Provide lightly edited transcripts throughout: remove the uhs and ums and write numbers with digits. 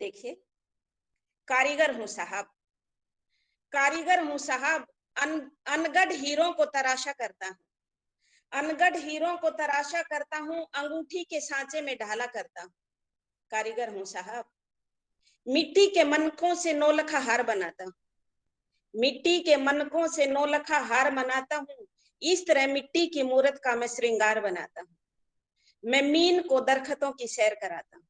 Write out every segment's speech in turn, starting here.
देखिए, कारीगर हूँ साहब, कारीगर हूँ साहब, अनगढ़ हीरों को तराशा करता हूँ, अनगढ़ हीरों को तराशा करता हूँ, अंगूठी के सांचे में ढाला करता हूँ। कारीगर हूँ साहब, मिट्टी के मनकों से नौलखा हार बनाता हूँ, मिट्टी के मनकों से नौलखा हार बनाता हूँ। इस तरह मिट्टी की मूरत का मैं श्रृंगार बनाता हूँ। मैं मीन को दरख्तों की सैर कराता हूँ,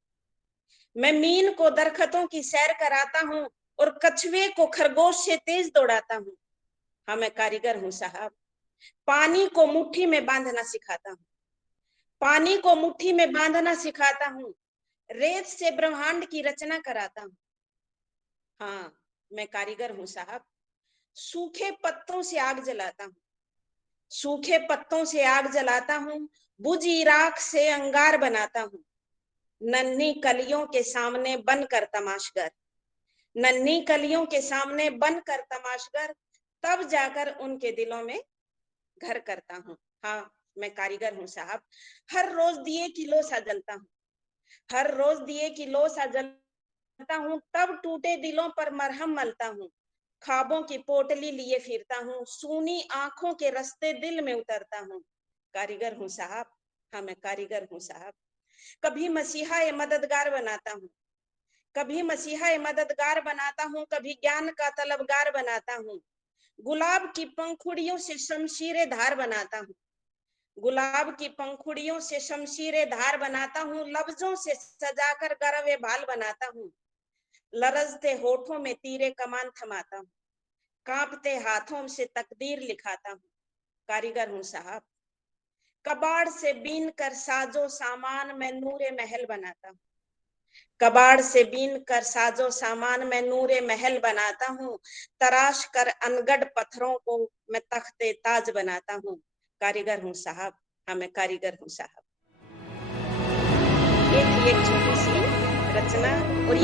मैं मीन को दरख्तों की सैर कराता हूँ और कछुए को खरगोश से तेज दौड़ाता हूँ। हाँ, मैं कारीगर हूँ साहब, पानी को मुट्ठी में बांधना सिखाता हूँ, पानी को मुट्ठी में बांधना सिखाता हूँ, रेत से ब्रह्मांड की रचना कराता हूँ। हाँ, मैं कारीगर हूँ साहब, सूखे पत्तों से आग जलाता हूँ, सूखे पत्तों से आग जलाता हूँ, बुझी राख से अंगार बनाता हूँ। नन्ही कलियों के सामने बनकर तमाशगर, नन्ही कलियों के सामने बनकर तमाशगर, तब जाकर उनके दिलों में घर करता हूँ। हाँ, मैं कारीगर हूँ साहब, हर रोज दिए की लोसा जलता हूँ, हर रोज दिए की लोसा जलता हूँ, तब टूटे दिलों पर मरहम मलता हूँ। ख्वाबों की पोटली लिए फिरता हूँ, सूनी आंखों के रास्ते दिल में उतरता हूँ। कारीगर हूँ साहब, हाँ मैं कारीगर हूँ साहब। कभी मसीहा ए मददगार बनाता हूँ, कभी मसीहा ए मददगार बनाता हूँ, कभी ज्ञान का तलबगार बनाता हूँ। गुलाब की पंखुड़ियों से शमशीरें धार बनाता हूँ, गुलाब की पंखुड़ियों से शमशीरें धार बनाता हूँ, लफ्जों से सजाकर गरवे बाल बनाता हूँ। लरजते होठों में तीरे कमान थमाता हूँ, कांपते हाथों से तकदीर लिखाता हूँ। कारीगर हूँ साहब, कबाड़ से बीन कर साजो सामान मैं नूरे महल बनाता हूँ, कबाड़ से बीन कर साजो सामान मैं नूरे महल बनाता हूँ। तराश कर अनगढ़ पत्थरों को मैं तख्ते ताज बनाता हूँ। कारीगर हूँ साहब, हाँ मैं कारीगर हूँ साहब। ये थी एक छोटी सी रचना और